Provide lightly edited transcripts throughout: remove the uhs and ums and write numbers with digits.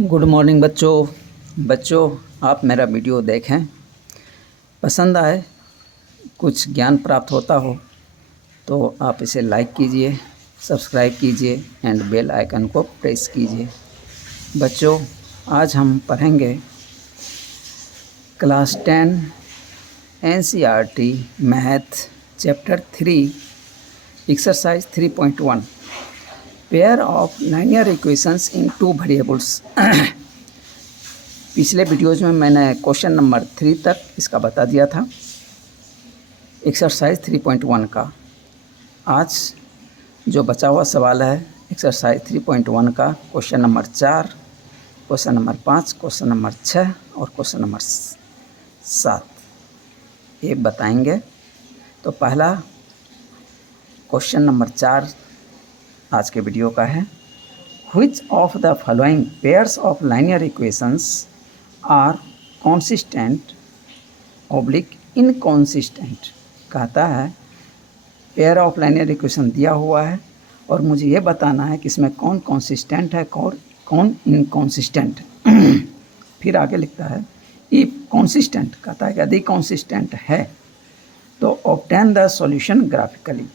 Good morning बच्चों आप मेरा वीडियो देखें, पसंद आए, कुछ ज्ञान प्राप्त होता हो तो आप इसे लाइक कीजिए, सब्सक्राइब कीजिए एंड बेल आइकन को प्रेस कीजिए। बच्चों, आज हम पढ़ेंगे class 10 NCERT math chapter 3 exercise 3.1 pair of linear equations in two variables. पिछले वीडियोज़ में मैंने क्वेश्चन नंबर 3 तक इसका बता दिया था, एक्सरसाइज 3.1 का। आज जो बचा हुआ सवाल है एक्सरसाइज 3.1 का, question number 4, question number 5, question number 6 और क्वेश्चन नंबर 7 ये बताएंगे। तो पहला क्वेश्चन नंबर 4 आज के वीडियो का है, Which of the following pairs of linear equations are consistent oblique inconsistent। कहता है पेयर ऑफ लाइनियर इक्वेशन दिया हुआ है और मुझे ये बताना है कि इसमें कौन कॉन्सिस्टेंट है और कौन इनकॉन्सिस्टेंट। फिर आगे लिखता है इफ कॉन्सिस्टेंट, कहता है कि यदि कॉन्सिस्टेंट है तो ऑब्टेन द सॉल्यूशन ग्राफिकली।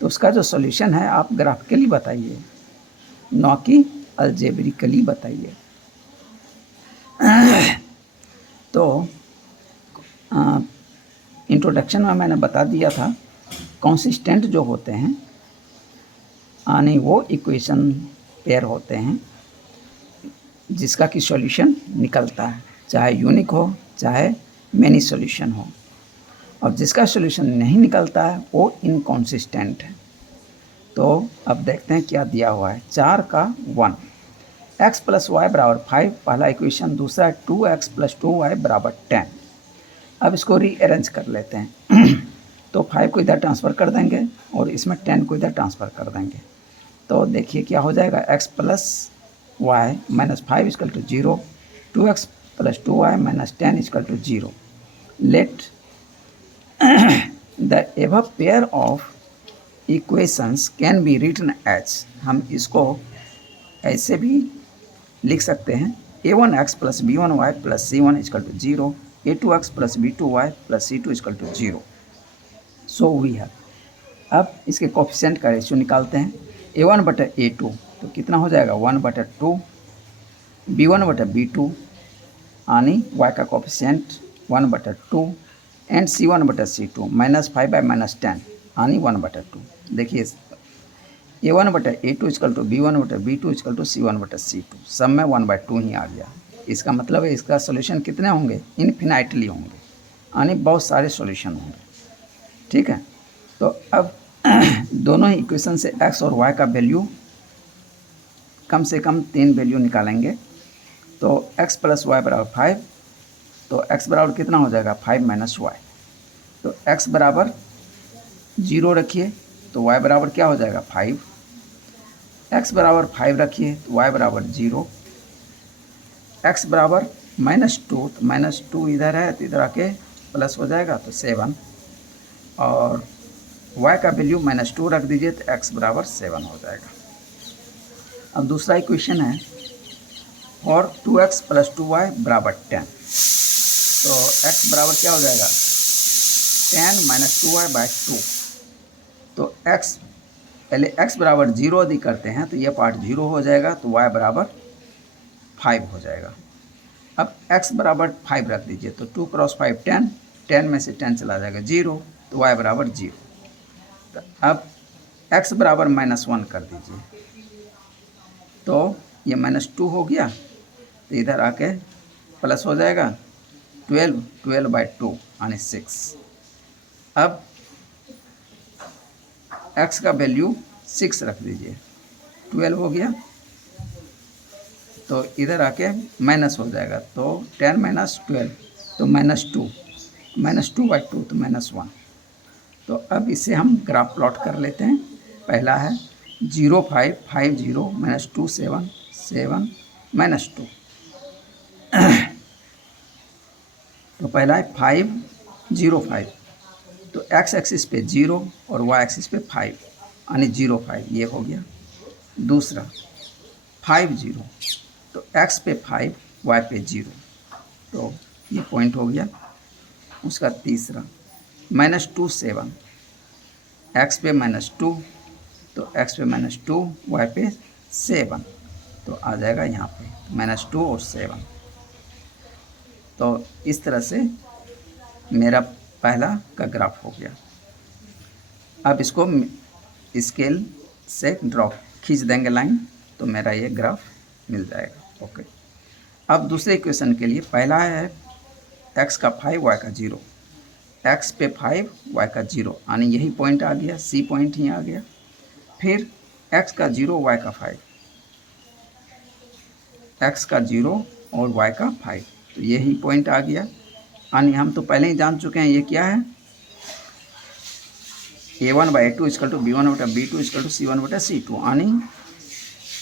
तो उसका जो सॉल्यूशन है आप ग्राफिकली बताइए, न कि अलजेब्रिकली बताइए। तो इंट्रोडक्शन में मैंने बता दिया था, कॉन्सिस्टेंट जो होते हैं यानी वो इक्वेशन पेयर होते हैं जिसका कि सॉल्यूशन निकलता है, चाहे यूनिक हो चाहे मैनी सॉल्यूशन हो, और जिसका सॉल्यूशन नहीं निकलता है वो इनकॉन्सिस्टेंट है। तो अब देखते हैं क्या दिया हुआ है। 4 का 1, x + y = 5 पहला इक्वेशन, दूसरा 2x + 2y = 10। अब इसको रीअरेंज कर लेते हैं। तो 5 को इधर ट्रांसफ़र कर देंगे और इसमें 10 को इधर ट्रांसफ़र कर देंगे। तो देखिए क्या हो जाएगा, x + y - 5 = 0, 2x + 2y - 10 = 0। Let the above pair of equations can be written as, हम इसको ऐसे भी लिख सकते हैं, a1x + b1y + c1 = 0, a2x + b2y + c2 = 0। So we have, अब इसके कोफिशिएंट का रेशियो निकालते हैं। a1/a2 तो कितना हो जाएगा 1/2, b1/b2 यानी y का कोफिशिएंट 1/2 एंड c1/c2 -5/-10 यानी 1/2। देखिए a1/a2 = b1/b2 = c1/c2, सब में 1/2 ही आ गया। इसका मतलब है इसका सॉल्यूशन कितने होंगे, इन्फिनाइटली होंगे, यानी बहुत सारे सॉल्यूशन होंगे। ठीक है, तो अब दोनों ही इक्वेशन से x और y का वैल्यू कम से कम 3 वैल्यू निकालेंगे। तो x + y = 5, तो x बराबर कितना हो जाएगा 5 - y। तो x बराबर 0 रखिए तो y बराबर क्या हो जाएगा 5, x बराबर 5 रखिए तो y बराबर 0, x बराबर -2 तो -2 इधर है तो इधर आके प्लस हो जाएगा तो 7, और y का वैल्यू -2 रख दीजिए तो x बराबर 7 हो जाएगा। अब दूसरा इक्वेशन है और 2x + 2y = 10, तो x बराबर क्या हो जाएगा 10 - 2y/2। तो x पहले x बराबर 0 यदि करते हैं तो ये पार्ट 0 हो जाएगा, तो y बराबर 5 हो जाएगा। अब x बराबर 5 रख दीजिए तो 2 × 5 10, 10 में से 10 चला जाएगा 0, तो y बराबर 0। तो अब x बराबर -1 कर दीजिए तो ये -2 हो गया, तो इधर आके प्लस हो जाएगा 12/2 यानी 6। अब x का वैल्यू 6 रख दीजिए, 12 हो गया, तो इधर आके माइनस हो जाएगा, तो 10 - 12 तो -2, -2/2 तो -1। तो अब इसे हम ग्राफ प्लॉट कर लेते हैं। पहला है 0 5 5 0 -2 7 7 -2। तो पहला है 5 0 5, तो x एक्सिस पे 0 और y एक्सिस पे 5 यानी 0 5 ये हो गया। दूसरा 5 0 तो x पे 5, y पे 0, तो ये पॉइंट हो गया। उसका तीसरा -2 7, x पे -2, तो x पे -2, y पे 7, तो आ जाएगा यहाँ पे -2 और 7। तो इस तरह से मेरा पहला का ग्राफ हो गया। अब इसको स्केल से ड्रॉ खींच देंगे लाइन, तो मेरा ये ग्राफ मिल जाएगा। ओके, अब दूसरे इक्वेशन के लिए पहला है x का 5, y का 0, x पे 5, y का 0, यानी यही पॉइंट आ गया, C पॉइंट ही आ गया। फिर x का 0, y का 5, x का 0 और y का 5, तो यही पॉइंट आ गया। यानी हम तो पहले ही जान चुके हैं ये क्या है, a1/a2 equal to b1/b2 equal to c1/c2, यानी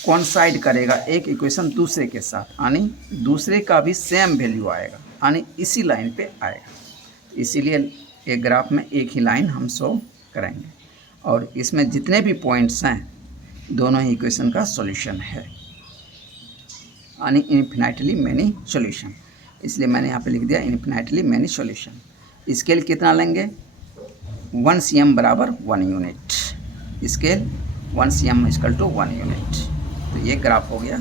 कौन साइड करेगा एक इक्वेशन दूसरे के साथ, यानी दूसरे का भी सेम वैल्यू आएगा, यानी इसी लाइन पे आएगा। इसीलिए एक ग्राफ में एक ही लाइन हम शो करेंगे, और इसमें जितने भी पॉइंट्स हैं दोनों ही इक्वेशन का सॉल्यूशन है, यानी इन्फिनाइटली मैनी सॉल्यूशन। इसलिए मैंने यहाँ पे लिख दिया इन्फिनाइटली मैनी सॉल्यूशन। स्केल कितना लेंगे, 1 cm बराबर 1 unit, scale 1 cm equal to 1 unit. तो ये ग्राफ हो गया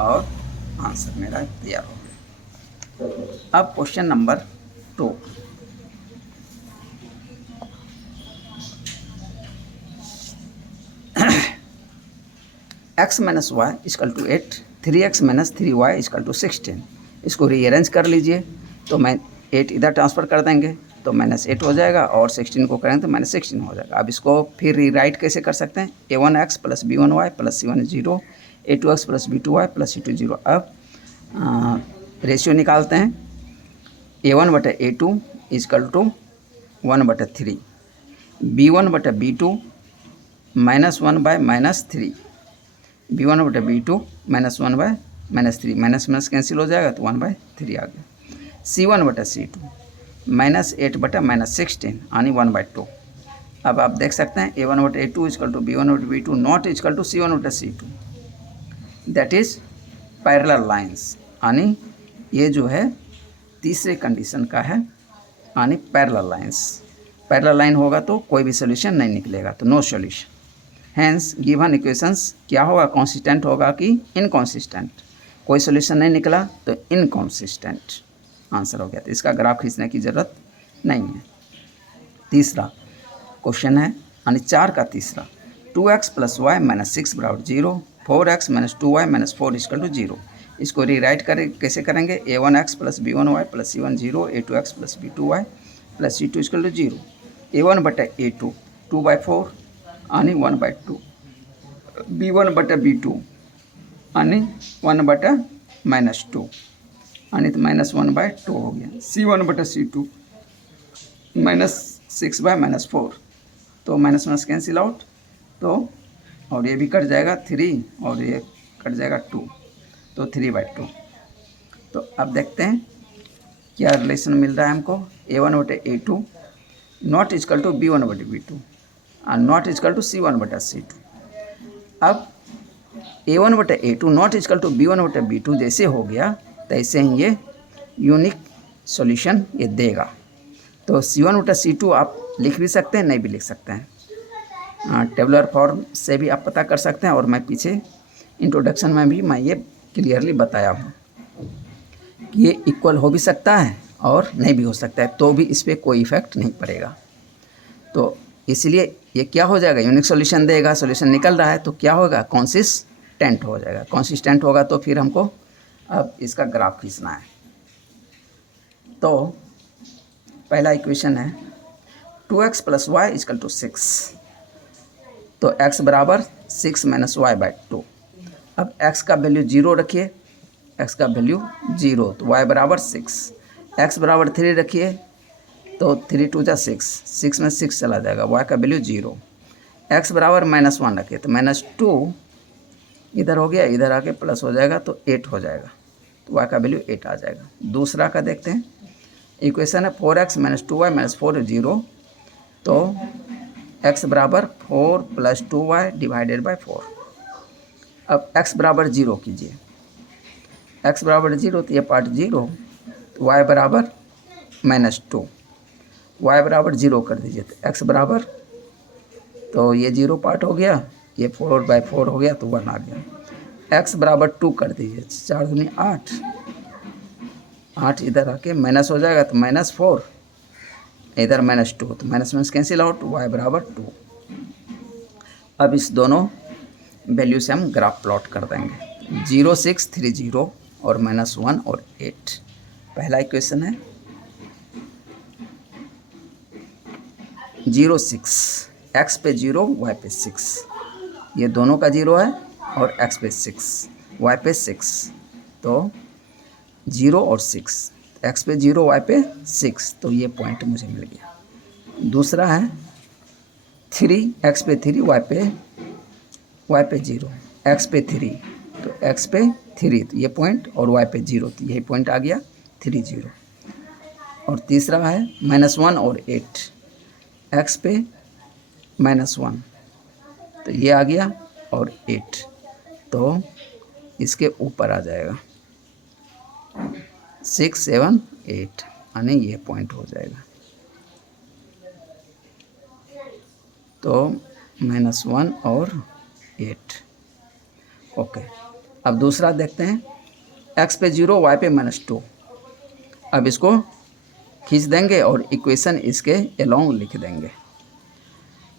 और आंसर मेरा तैयार हो गया। अब question number 2, x minus y equal to 8, 3x minus 3y equal to 16। इसको रीअरेंज कर लीजिए, तो मैं 8 इधर ट्रांसफ़र कर देंगे तो -8 हो जाएगा, और 16 को करेंगे तो -16 हो जाएगा। अब इसको फिर रीराइट कैसे कर सकते हैं, a1x plus b1y plus c1 0, a2x plus b2y plus c2 0। अब रेशियो निकालते हैं, a1/a2 equal to 1/3, b1/b2 -1/-3, b1/b2 -1/-3, minus cancel हो जाएगा तो 1/3 आ गया। c1/c2 -8/-16, यानी 1/2। अब आप देख सकते हैं a1/a2 equal to b1/b2 not equal to c1/c2, that is parallel lines, यानी ये जो है तीसरे कंडीशन का है, यानी पैरेलल लाइंस। पैरेलल लाइन होगा तो कोई भी सोल्यूशन नहीं निकलेगा, तो no solution. Hence given equations क्या होगा, कॉन्सिस्टेंट होगा कि इनकॉन्सिस्टेंट। कोई सोल्यूशन नहीं निकला तो इनकॉन्सिस्टेंट आंसर हो गया। तो इसका ग्राफ खींचने की ज़रूरत नहीं है। तीसरा क्वेश्चन है, यानी 4 का तीसरा, 2x प्लस वाई माइनस 6 बराबर 0, 4x minus 2y minus 4 equal to 0। इसको रीराइट करें, कैसे करेंगे, a1x plus b1y plus c1 0, a2x plus b2y plus c2 equal to 0, a1/a2 2/4 यानी 1/2, b1/b2 यानी 1/-2, यानी तो -1/2 हो गया, c1/c2 -6/-4, तो माइनस कैंसिल आउट, तो और ये भी कट जाएगा 3 और ये कट जाएगा 2, तो 3/2। तो अब देखते हैं क्या रिलेशन मिल रहा है हमको, a1/a2 not equal to b1/b2 और नॉट इक्वल टू c1/c2। अब a1/a2 not equal to b1/b2 जैसे हो गया तैसे ही ये यूनिक सॉल्यूशन ये देगा। तो c1/c2 आप लिख भी सकते हैं, नहीं भी लिख सकते हैं, टेबुलर फॉर्म से भी आप पता कर सकते हैं, और मैं पीछे इंट्रोडक्शन में भी मैं ये क्लियरली बताया हूँ कि ये इक्वल हो भी सकता है और नहीं भी हो सकता है, तो भी इस पर कोई इफेक्ट नहीं पड़ेगा। तो इसलिए ये क्या हो जाएगा, यूनिक सॉल्यूशन देगा, सॉल्यूशन निकल रहा है तो क्या होगा, कॉन्सिस्टेंट हो जाएगा। कॉन्सिस्टेंट होगा तो फिर हमको अब इसका ग्राफ खींचना है। तो पहला इक्वेशन है 2x plus Y equal to 6, तो x बराबर 6 माइनस y/2। अब x का वैल्यू 0 रखिए, x का वैल्यू 0, तो y बराबर 6, x बराबर 3 रखिए, तो 3 2 जा 6, 6 में 6 चला जाएगा, y का वैल्यू 0, x बराबर -1 रखिए, तो -2 इधर हो गया, इधर आके प्लस हो जाएगा तो 8 हो जाएगा, तो y का वैल्यू 8 आ जाएगा। दूसरा का देखते हैं, इक्वेशन है 4x माइनस 2y माइनस 4 0, तो x बराबर 4 प्लस 2y डिवाइडेड बाई 4। अब x बराबर 0 कीजिए, x बराबर 0 तो ये पार्ट 0, तो y बराबर -2, y बराबर 0 कर दीजिए तो x बराबर, तो ये 0 पार्ट हो गया, ये 4/4 हो गया तो 1 आ गया। x बराबर 2 कर दीजिए, 4 दूनी 8, 8 इधर आके माइनस हो जाएगा तो -4, इधर -2, तो minus minus cancel out, y बराबर 2। अब इस दोनों वैल्यू से हम ग्राफ प्लॉट कर देंगे, 0 6 3 0 और -1 और 8। पहला इक्वेशन है 0 6, x पे 0 y पे 6, ये दोनों का 0 है और x पे 6 y पे 6, तो 0 और 6, x पे 0 y पे 6, तो ये पॉइंट मुझे मिल गया। दूसरा है 3, x पे 3 y पे 0, x पे 3 तो x पे 3 तो ये पॉइंट, और y पे 0 तो यही पॉइंट आ गया 3 0। और तीसरा है -1 और 8, x पे -1 तो ये आ गया और 8, तो इसके ऊपर आ जाएगा 6 7 8, यानी ये पॉइंट हो जाएगा। तो -1 और 8। ओके, अब दूसरा देखते हैं, x पे 0 y पे -2। अब इसको खींच देंगे और इक्वेशन इसके अलोंग लिख देंगे।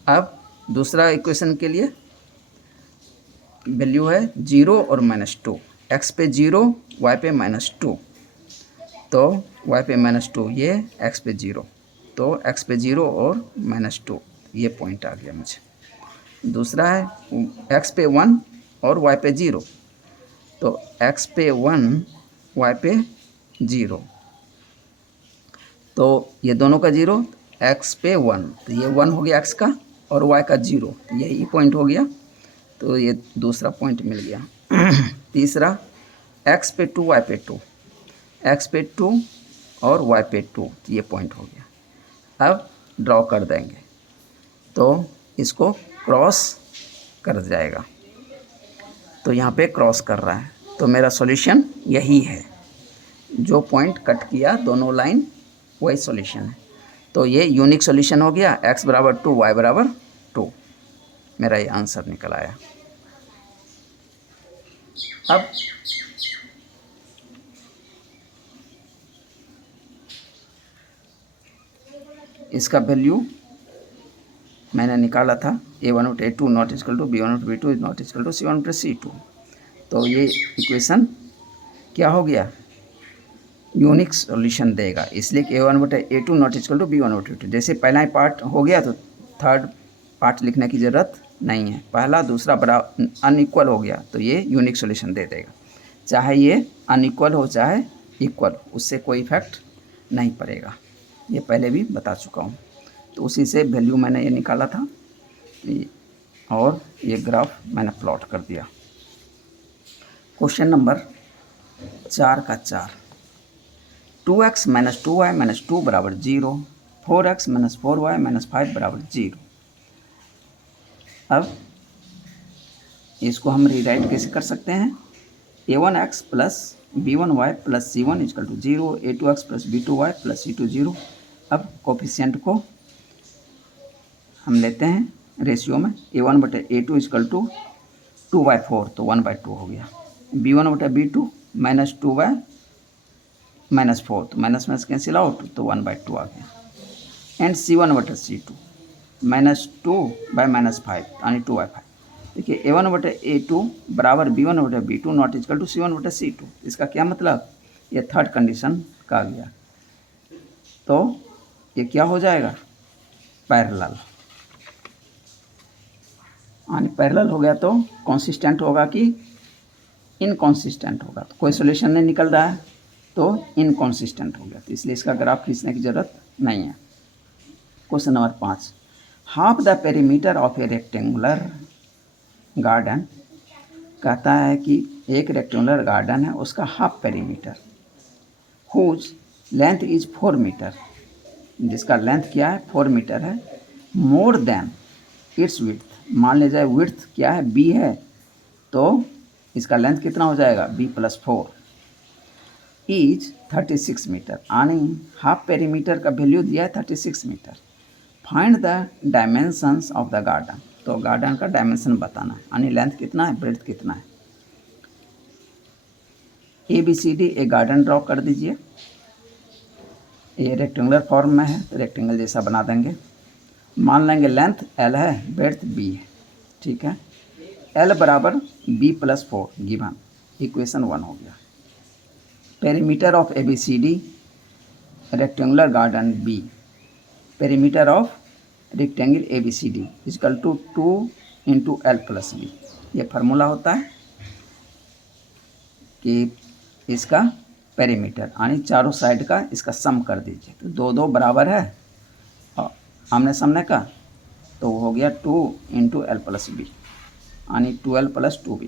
अब दूसरा इक्वेशन के लिए वैल्यू है 0 और -2, x पे 0 y पे -2, तो y पे -2 ये x पे 0, तो x पे 0 और -2 ये पॉइंट आ गया मुझे। दूसरा है x पे 1 और y पे 0, तो x पे 1 y पे 0, तो ये दोनों का 0, x पे 1 तो ये 1 हो गया x का, और y का 0 तो यही पॉइंट हो गया, तो ये दूसरा पॉइंट मिल गया। तीसरा x पे 2 y पे 2, x पे 2 और y पे 2 तो ये पॉइंट हो गया। अब ड्रॉ कर देंगे तो इसको क्रॉस कर जाएगा, तो यहाँ पे क्रॉस कर रहा है, तो मेरा सॉल्यूशन यही है, जो पॉइंट कट किया दोनों लाइन वही सॉल्यूशन है। तो ये यूनिक सॉल्यूशन हो गया, x बराबर 2 y बराबर 2, मेरा ये आंसर निकल आया। अब इसका वैल्यू मैंने निकाला था, a1/a2 not equal to b1/b2 is not equal to c1/c2, तो ये इक्वेशन क्या हो गया, यूनिक सॉल्यूशन देगा, इसलिए कि a1/a2 not equal to b1/b2। जैसे पहला ही पार्ट हो गया तो थर्ड पार्ट लिखने की ज़रूरत नहीं है, पहला दूसरा बड़ा अनइक्वल हो गया तो ये यूनिक सॉल्यूशन दे देगा, चाहे ये अनइक्वल हो चाहे इक्वल, उससे कोई इफेक्ट नहीं पड़ेगा, ये पहले भी बता चुका हूँ। तो उसी से वैल्यू मैंने ये निकाला था और ये ग्राफ मैंने प्लॉट कर दिया। क्वेश्चन नंबर 4 का 4, 2x - 2y - 2 बराबर 0, 4x - 4y - 5 बराबर 0। अब इसको हम रीराइट कैसे कर सकते हैं, a1x plus b1y plus c1 equal to 0, a2x plus b2y plus c2 0। अब कोफिशिएंट को हम लेते हैं रेशियो में, a1/a2 इक्वल टू 2/4 तो 1/2 हो गया, b1/b2 माइनस 2y माइनस 4 तो माइनस माइनस कैंसिल आउट तो 1/2 आ गया, एंड c1/c2 -2/-5 यानी 2/5। देखिए a1/a2 बराबर b1/b2 not equal to c1/c2, इसका क्या मतलब, ये थर्ड कंडीशन का आ गया, तो ये क्या हो जाएगा, पैरेलल, यानी पैरेलल हो गया तो कंसिस्टेंट होगा कि इनकंसिस्टेंट होगा, तो कोई सॉल्यूशन नहीं निकल रहा है तो इनकंसिस्टेंट हो गया, तो इसलिए इसका ग्राफ खींचने की ज़रूरत नहीं है। Question number 5, half the perimeter of a rectangular garden, कहता है कि एक रेक्टेंगुलर गार्डन है, उसका half perimeter, whose length is 4 metre, जिसका लेंथ क्या है 4 मीटर है, मोर देन इट्स विड्थ, मान लीजिए विड्थ क्या है b है, तो इसका लेंथ कितना हो जाएगा b + 4, इज 36 मीटर आणि हाफ पेरीमीटर का वैल्यू दिया है 36 metre. Find the dimensions of the garden, तो गार्डन का डायमेंशन बताना है, यानी लेंथ कितना है, ब्रेड्थ कितना है। ABCD एक गार्डन ड्रॉ कर दीजिए। ये रेक्टेंगुलर फॉर्म में है तो रेक्टेंगल जैसा बना देंगे। मान लेंगे लेंथ L है, ब्रेड्थ B है, ठीक है। L बराबर B + 4 गिवन, इक्वेशन 1 हो गया। Perimeter of ABCD rectangular garden B, perimeter of rectangle ABCD equal to 2 × L + B। ये फार्मूला होता है कि इसका पेरीमीटर यानी चारों साइड का इसका सम कर दीजिए, तो 2 2 बराबर है और आमने सामने का, तो हो गया 2 × L + B यानी 12 + 2B।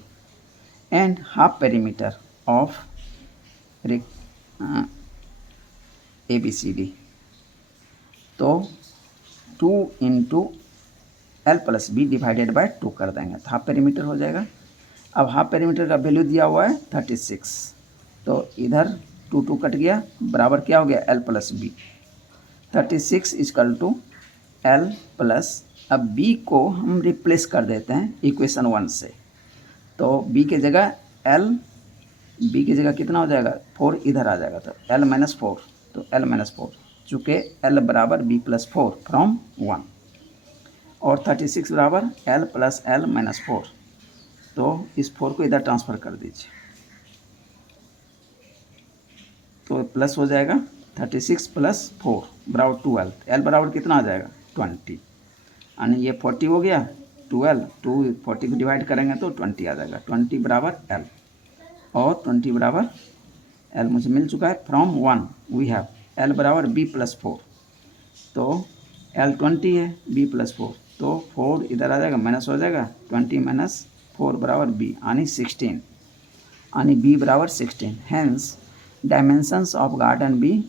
And half perimeter of ABCD, तो 2 × L + B डिवाइडेड बाय 2 कर देंगे तो हाफ पेरीमीटर हो जाएगा। अब हाफ पेरीमीटर का वैल्यू दिया हुआ है 36, तो इधर 2 2 कट गया, बराबर क्या हो गया L + B। 36 = L + अब B को हम रिप्लेस कर देते हैं इक्वेशन 1 से, तो B की जगह B की जगह कितना हो जाएगा 4 इधर आ जाएगा, तो L - 4, तो L - 4 चूँकि L बराबर B + 4 फ्रॉम 1 और 36 बराबर L + L - 4, तो इस 4 को इधर ट्रांसफ़र कर दीजिए तो प्लस हो जाएगा 36 + 4 बराबर 12। L बराबर कितना आ जाएगा 20, यानी ये 40 हो गया, 12 2 40 को डिवाइड करेंगे तो 20 आ जाएगा। 20 बराबर L और 20 बराबर L मुझे मिल चुका है। फ्रॉम 1 वी हैव L बराबर B + 4, तो L 20 है, B + 4, तो 4 इधर आ जाएगा, माइनस हो जाएगा, 20 - 4 बराबर B यानी 16, यानी B बराबर 16। Hence dimensions of garden B,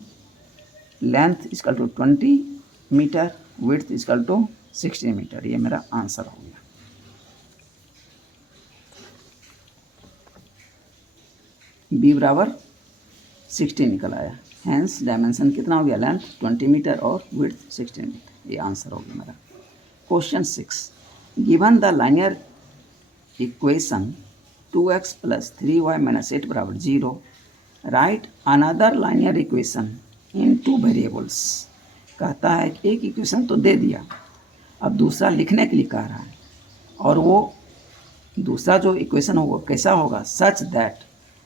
length = 20 metre, width = 16 metre. ये मेरा आंसर हो गया। B बराबर 16 निकल आया। हैंस डायमेंशन कितना हो गया, लेंथ 20 मीटर और विड्थ 16 मीटर। ये आंसर हो गया मेरा। Question 6, given the linear equation 2x + 3y - 8 बराबर 0, right another linear equation in 2 variables. कहता है कि एक इक्वेशन तो दे दिया, अब दूसरा लिखने के लिए कह रहा है, और वो दूसरा जो इक्वेशन होगा कैसा होगा, such that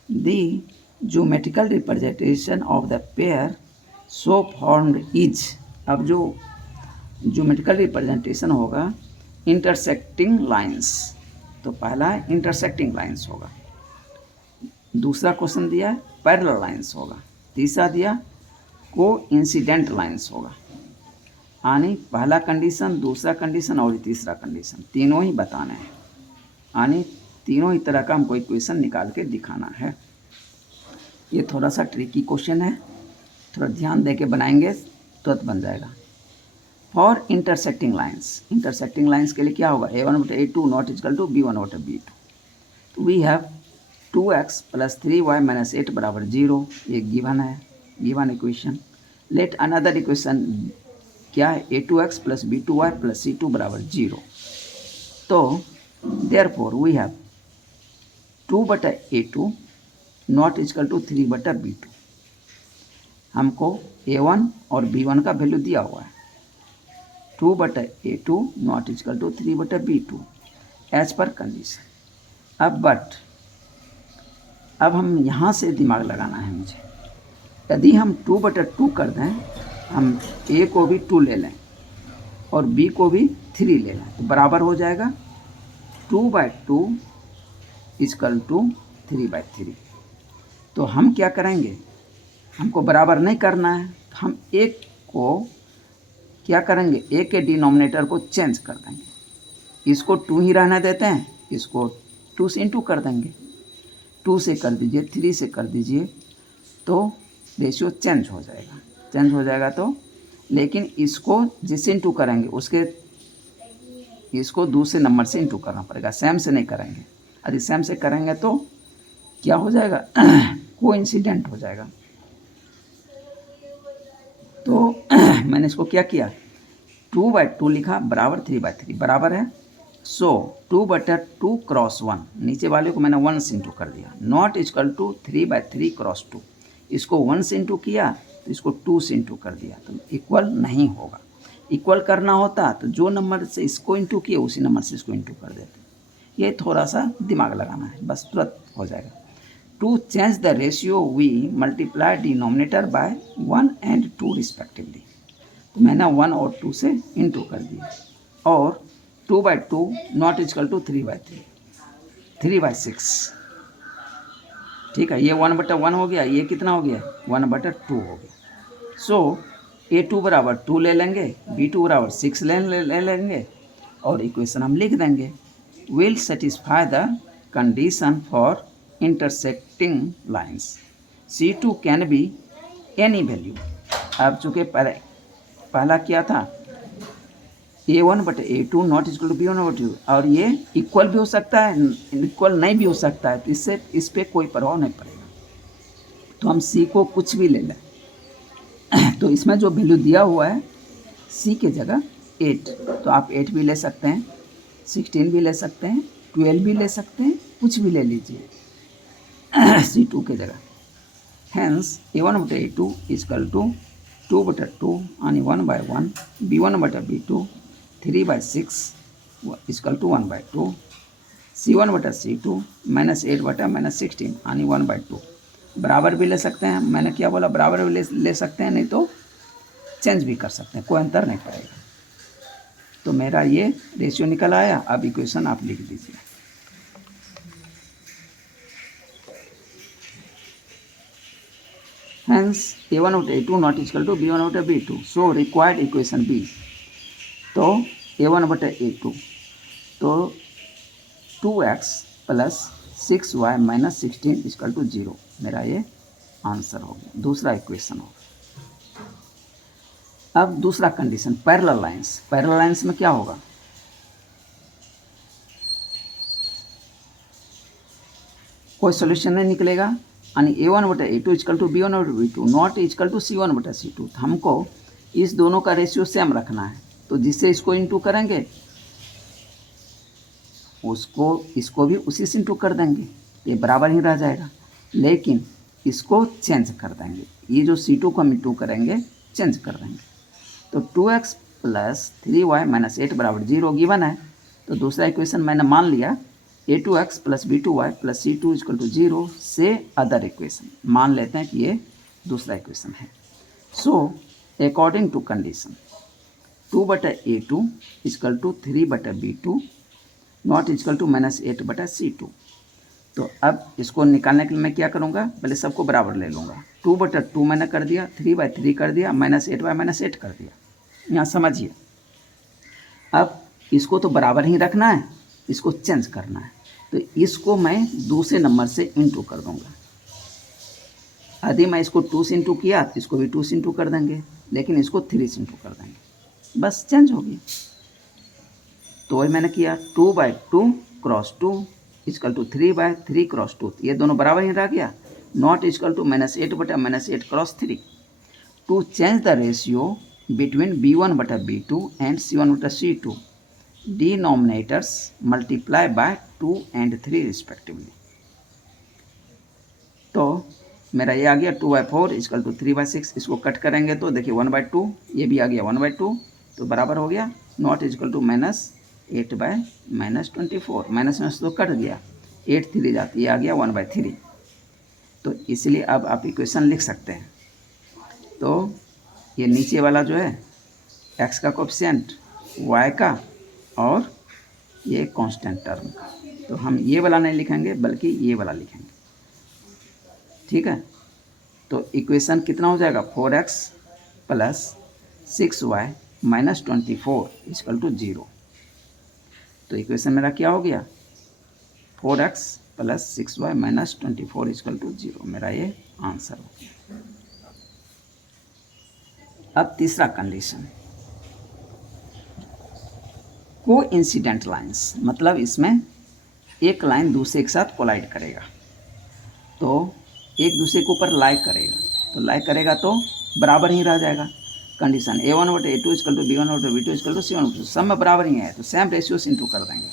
the geometrical representation of the pair so formed is. अब जो ज्योमेट्रिकल रिप्रेजेंटेशन होगा इंटरसेक्टिंग लाइंस, तो पहला है इंटरसेक्टिंग लाइंस होगा, दूसरा क्वेश्चन दिया है पैरेलल लाइंस होगा, तीसरा दिया कोइंसिडेंट लाइंस होगा। यानी पहला कंडीशन, दूसरा कंडीशन और तीसरा कंडीशन, तीनों ही बताने हैं, यानी तीनों ही तरह का हमको इक्वेशन निकाल के दिखाना है। ये थोड़ा सा ट्रिकी क्वेश्चन है, थोड़ा ध्यान दे के बनाएंगे तुरंत बन जाएगा। For intersecting lines, intersecting lines के लिए क्या होगा, A1/A2 not equal to B1/B2। तो वी हैव 2x + 3y - 8 बराबर 0, ये गिवन है, given equation. Let another equation क्या है, A2x + B2y + C2 बराबर 0। तो therefore we have 2/A2 not equal to 3/B2। हमको A1 और B1 का वैल्यू दिया हुआ है, 2/A2 not equal to 3/B2 as per condition. अब हम यहाँ से दिमाग लगाना है मुझे। यदि हम 2/2 कर दें, हम A को भी 2 ले लें और B को भी 3 ले लें, तो बराबर हो जाएगा 2/2 इक्वल टू 3/3। तो हम क्या करेंगे, हमको बराबर नहीं करना है, तो हम एक को क्या करेंगे, A के डिनोमिनेटर को चेंज कर देंगे, इसको 2 ही रहने देते हैं, इसको 2 से इंटू कर देंगे, 2 से कर दीजिए, 3 से कर दीजिए, तो रेशियो चेंज हो जाएगा, चेंज हो जाएगा। तो लेकिन इसको जिससे इंटू करेंगे उसके इसको दूसरे नंबर से इंटू करना पड़ेगा, सेम से नहीं करेंगे। यदि सेम से करेंगे तो क्या हो जाएगा कोइंसिडेंट हो जाएगा। तो मैंने इसको क्या किया, 2/2 लिखा बराबर 3/3 बराबर है। सो 2/2 क्रॉस 1, नीचे वाले को मैंने 1 इंटू कर दिया, नॉट इक्वल टू 3/3 क्रॉस 2। इसको 1 से इंटू किया तो इसको 2 से इंटू कर दिया, तो इक्वल नहीं होगा। इक्वल करना होता तो जो नंबर से इसको इंटू किए उसी नंबर से इसको इंटू कर देते। ये थोड़ा सा दिमाग लगाना है, बस तुरंत हो जाएगा। To change the ratio we multiply denominator by 1 and 2 respectively. तो मैंने 1 और 2 से इंटू कर दिया, और 2/2 नॉट इक्वल टू 3/3, 3/6। ठीक है, ये 1/1 हो गया, ये कितना हो गया 1/2 हो गया। सो A2 बराबर 2 ले लेंगे, B2 बराबर 6 ले लेंगे, और इक्वेशन हम लिख देंगे। Will satisfy the condition for intersecting lines. C2 can be any value. अब चूँकि पहला क्या था, A1/A2 not equal to B1/2, और ये इक्वल भी हो सकता है, इक्वल नहीं भी हो सकता है, तो इससे इस पर कोई प्रभाव नहीं पड़ेगा। तो हम C को कुछ भी ले लें, तो इसमें जो वैल्यू दिया हुआ है C के जगह 8, तो आप 8 भी ले सकते हैं, 16 भी ले सकते हैं, 12 भी ले सकते हैं, कुछ भी ले लीजिए C2 के जगह। हैंस A1/A2 इक्वल टू 2/2 आणि 1/1, B1/B2 3/6 इक्वल टू 1/2, C1/C2 -8/-16 आणि 1/2। बराबर भी ले सकते हैं, मैंने क्या बोला, बराबर भी ले सकते हैं, नहीं तो चेंज भी कर सकते हैं, कोई अंतर नहीं पड़ेगा। तो मेरा ये रेशियो निकल आया। अब इक्वेशन आप लिख दीजिए। Hence A1/A2 not equal to B1/B2, so required equation B। तो A1/A2 तो 2x plus 6y minus 16 equal to 0, मेरा ये आंसर हो गया, दूसरा इक्वेशन हो गया। अब दूसरा condition, parallel lines. Parallel lines में क्या होगा, कोई सॉल्यूशन नहीं निकलेगा, यानी A1/A2 equal to B1/B2 not equal to C1/C2। हमको इस दोनों का रेशियो सेम रखना है, तो जिससे इसको इंटू करेंगे इसको भी उसी से इंटू कर देंगे, ये बराबर ही रह जाएगा, लेकिन इसको चेंज कर देंगे। ये जो C2 को हम इंटू करेंगे चेंज कर देंगे। तो 2x प्लस 3y माइनस 8 बराबर 0 गिवन है। तो दूसरा इक्वेशन मैंने मान लिया A2x plus B2y plus C2 equal to 0 से अदर इक्वेशन मान लेते हैं कि ये दूसरा इक्वेशन है। So according to condition 2/A2 equal to 3/B2 not equal to -8/C2। तो अब इसको निकालने के लिए मैं क्या करूँगा, पहले सबको बराबर ले लूँगा। 2/2 मैंने कर दिया, 3/3 कर दिया, -8/-8 कर दिया। यहाँ समझिए, अब इसको तो बराबर ही रखना है, इसको चेंज करना है, तो इसको मैं दूसरे नंबर से इंटू कर दूँगा। यदि मैं इसको 2 से इंटू किया तो इसको भी 2 से इंटू कर देंगे, लेकिन इसको 3 से इंटू कर देंगे, बस चेंज होगी। तो वही मैंने किया, 2/2 क्रॉस 2 इक्वल टू 3/3 क्रॉस 2, ये दोनों बराबर ही रह गया, not equal to -8/-8 cross 3। To change the ratio between B1/B2 and C1/C2, denominators multiply by 2 and 3 respectively. तो मेरा ये आ गया 2/4 इक्वल टू 3/6। इसको कट करेंगे तो देखिए 1/2, ये भी आ गया 1/2, तो बराबर हो गया, नॉट इक्वल टू -8/-24, माइनस तो कट गया, 8 3 जाती, ये आ गया 1/3। तो इसलिए अब आप इक्वेशन लिख सकते हैं। तो ये नीचे वाला जो है x का कोफिशिएंट, y का, और ये कांस्टेंट टर्म का, तो हम ये वाला नहीं लिखेंगे बल्कि ये वाला लिखेंगे। ठीक है, तो इक्वेशन कितना हो जाएगा, 4x plus 6y minus 24 equal to 0। तो इक्वेशन मेरा क्या हो गया, 4x plus 6y minus 24 equal to 0, मेरा ये आंसर हो गया। अब तीसरा कंडीशन, कोइंसिडेंट लाइंस, मतलब इसमें एक लाइन दूसरे के साथ कोलाइड करेगा। तो एक दूसरे के ऊपर लाइक करेगा, तो लाइक करेगा तो बराबर ही रह जाएगा। कंडीशन A1 बटे A2 इक्वल टू B1 बटे B2 इक्वल टू C1 बटे सब में बराबर ही है, तो सेम रेशियो से इंटू कर देंगे।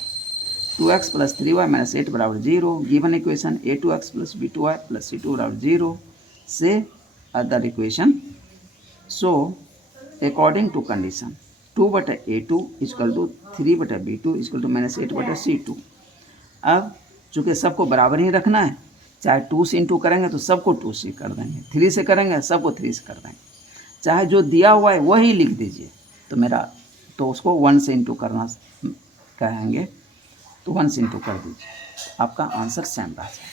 2x प्लस 3y माइनस 8 बराबर 0। Given equation A2x plus B2y plus C2 बराबर 0 से other equation. So according to condition 2 बटे A2 इक्वल टू 3 बटे B2 इक्वल टू माइनस 8 बटे C2। अब चूँकि सबको बराबर ही रखना है, चाहे 2 से इंटू करेंगे तो सबको 2 से कर देंगे, 3 से करेंगे सबको 3 से कर देंगे, चाहे जो दिया हुआ है वही लिख दीजिए। तो उसको 1 से इंटू करना कहेंगे, तो 1 से इंटू कर दीजिए, आपका आंसर सेम रह जाए।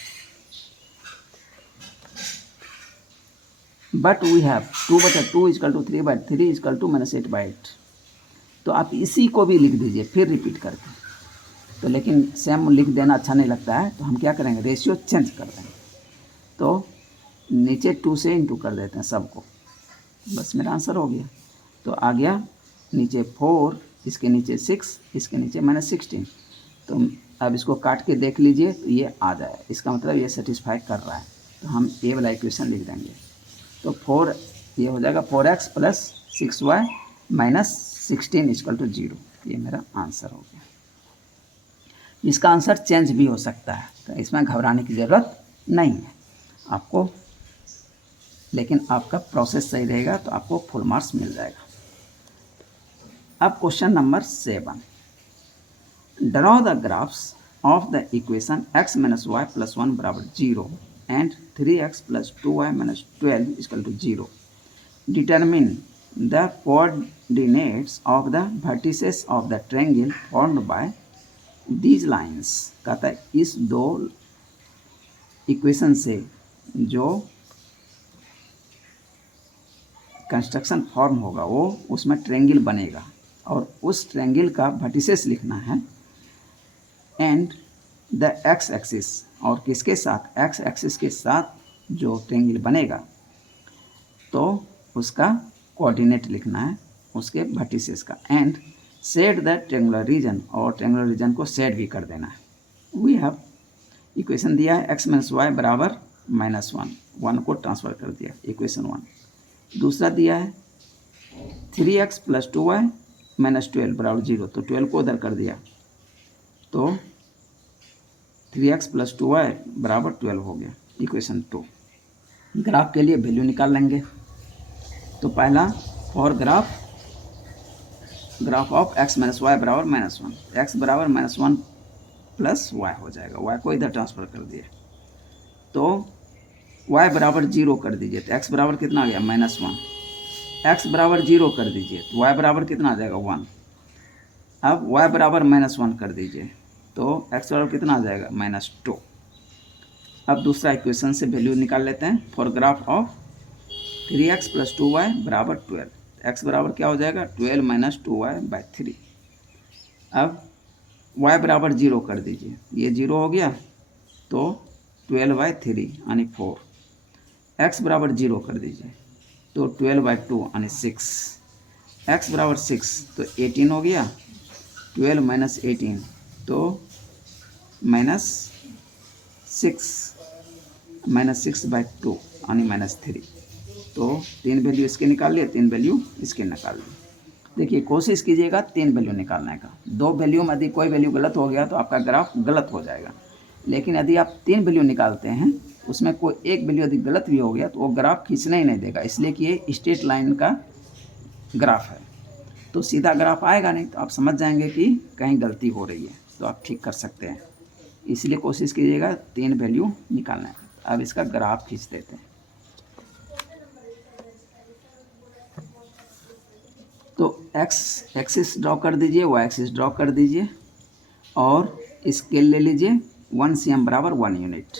बट वी हैव 2 बटे 2 equal to 3 by 3 equal to minus 8 by 8। तो आप इसी को भी लिख दीजिए फिर रिपीट करके, तो लेकिन सेम लिख देना अच्छा नहीं लगता है, तो हम क्या करेंगे, रेशियो चेंज कर देंगे। तो नीचे 2 से इंटू कर देते हैं सबको, बस मेरा आंसर हो गया। तो आ गया नीचे 4, इसके नीचे 6, इसके नीचे माइनस 16। तो अब इसको काट के देख लीजिए तो ये आ जाए, इसका मतलब ये सेटिस्फाई कर रहा है, तो हम ए वाला इक्वेशन लिख देंगे। तो 4 ये हो जाएगा 4x plus 6y minus 16 equal to 0। ये मेरा आंसर हो गया। इसका आंसर चेंज भी हो सकता है, तो इसमें घबराने की ज़रूरत नहीं है आपको, लेकिन आपका प्रोसेस सही रहेगा तो आपको फुल मार्क्स मिल जाएगा। अब question number 7, draw the graphs of the equation x minus y plus 1 बराबर 0 and 3x plus 2y minus 12 equal to 0। Determine the coordinates of the vertices of the triangle formed by these lines. कहता है इस दो equation से जो construction form होगा वो उसमें ट्रायंगल बनेगा, और उस ट्रायंगल का वर्टिसेस लिखना है एंड द एक्स एक्सिस, और किसके साथ, एक्स एक्सिस के साथ जो ट्रायंगल बनेगा तो उसका कोऑर्डिनेट लिखना है उसके वर्टिसेस का, and shade the triangular region, और ट्रायंगुलर रीजन को शेड भी कर देना है। वी हैव इक्वेशन दिया है x माइनस वाई बराबर माइनस 1 को ट्रांसफर कर दिया, इक्वेशन 1। दूसरा दिया है 3x प्लस 2y माइनस 12 बराबर 0, तो 12 को उधर कर दिया, तो 3x प्लस 2y बराबर 12 हो गया, इक्वेशन 2। ग्राफ के लिए वैल्यू निकाल लेंगे। तो पहला for graph of x minus y बराबर माइनस 1, एक्स बराबर माइनस 1 प्लस y हो जाएगा, y को इधर ट्रांसफर कर दिए, तो y बराबर 0 कर दीजिए, तो x बराबर कितना आ गया माइनस 1। x बराबर 0 कर दीजिए तो y बराबर कितना आ जाएगा 1। अब y बराबर माइनस 1 कर दीजिए तो x बराबर कितना आ जाएगा माइनस 2। अब दूसरा इक्वेशन से वैल्यू निकाल लेते हैं for graph of 3x plus 2y बराबर 12, x बराबर क्या हो जाएगा 12 माइनस 2y बाई 3। अब y बराबर 0 कर दीजिए, ये 0 हो गया तो 12 बाई 3 यानी 4। x बराबर 0 कर दीजिए तो 12 बाई 2 यानी 6। x बराबर 6 तो 18 हो गया, 12 माइनस 18 तो माइनस 6 बाई 2 यानी माइनस 3। तो 3 वैल्यू इसके निकाल लिए, 3 वैल्यू इसके निकाल लिए। देखिए कोशिश कीजिएगा 3 वैल्यू निकालने का, 2 वैल्यू में यदि कोई वैल्यू गलत हो गया तो आपका ग्राफ गलत हो जाएगा, लेकिन यदि आप 3 वैल्यू निकालते हैं उसमें कोई एक वैल्यू यदि गलत भी हो गया तो वो ग्राफ खींचना ही नहीं देगा, इसलिए कि ये स्ट्रेट लाइन का ग्राफ है, तो सीधा ग्राफ आएगा नहीं, तो आप समझ जाएंगे कि कहीं गलती हो रही है, तो आप ठीक कर सकते हैं। इसलिए कोशिश कीजिएगा 3 वैल्यू निकालना है। अब इसका ग्राफ खींच देते हैं। तो x एक्सिस ड्रॉ कर दीजिए, y एक्सिस ड्रॉ कर दीजिए, और स्केल ले लीजिए 1 cm बराबर 1 यूनिट।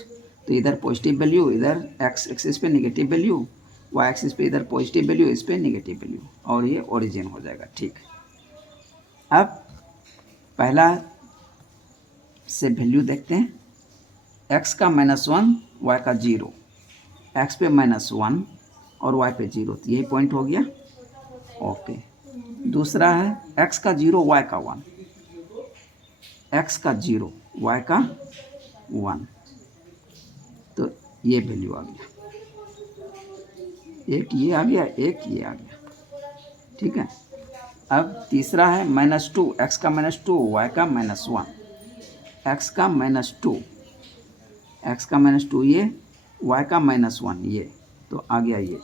तो इधर पॉजिटिव वैल्यू, इधर x एक्सिस पे नेगेटिव वैल्यू, y एक्सिस पे इधर पॉजिटिव वैल्यू, इस पे नेगेटिव वैल्यू, और ये ओरिजिन हो जाएगा। ठीक, अब पहला से वैल्यू देखते हैं, x का -1, y का 0, x पे -1 और y पे 0, तो यही पॉइंट हो गया। ओके, दूसरा है x का 0, y का 1, x का 0, y का 1, तो ये वैल्यू आ गया, एक ये आ गया, एक ये आ गया, ठीक है। अब तीसरा है -2, x का -2, y का -1, x का -2, x का -2 ये, y का -1 ये, तो आ गया ये।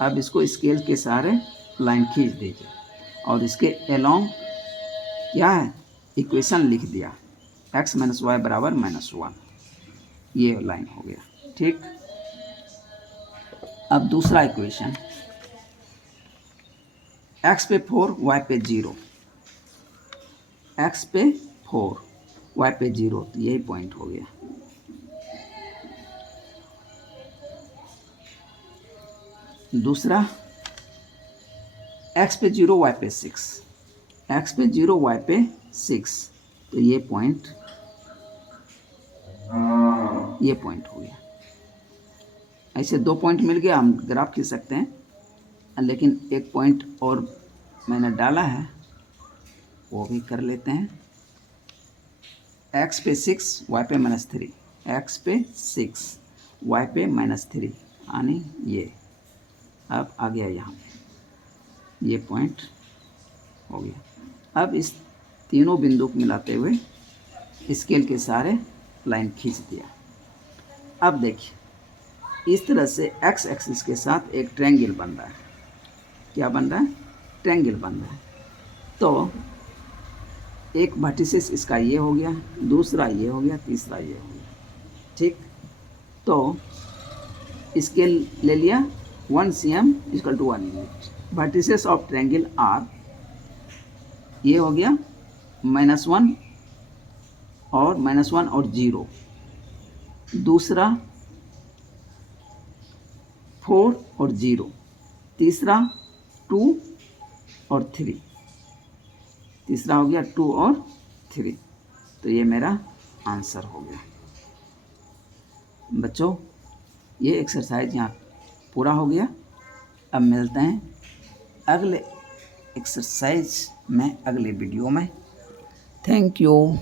अब इसको स्केल के सहारे लाइन खींच दीजिए और इसके अलोंग क्या है, इक्वेशन लिख दिया, x - y बराबर -1, ये लाइन हो गया, ठीक। अब दूसरा इक्वेशन, x पे 4, y पे 0, x पे 4, y पे 0, तो यही पॉइंट हो गया। दूसरा, x पे 0, y पे 6, x पे 0, y पे 6, तो ये पॉइंट हो गया। ऐसे 2 पॉइंट मिल गया, हम ग्राफ खींच सकते हैं, लेकिन एक पॉइंट और मैंने डाला है, वो भी कर लेते हैं। x पे 6, y पे -3, x पे 6, y पे -3, यानी ये अब आ गया यहाँ पे, ये पॉइंट हो गया। अब इस तीनों बिंदु को मिलाते हुए स्केल के सहारे लाइन खींच दिया। अब देखिए, इस तरह से x एक्सिस के साथ एक ट्रायंगल बन रहा है। क्या बन रहा है? ट्रायंगल बन रहा है। तो एक वर्टिसिस इसका ये हो गया, दूसरा ये हो गया, तीसरा ये हो गया, ठीक। तो स्केल ले लिया, 1 cm = 1 unit. Vertices of triangle are, ये हो गया -1 और 0, दूसरा 4 और 0, तीसरा 2 और 3, तीसरा हो गया 2 और 3, तो ये मेरा आंसर हो गया। बच्चों, ये एक्सरसाइज यहाँ पूरा हो गया। अब मिलते हैं अगले एक्सरसाइज में, अगले वीडियो में। Thank you.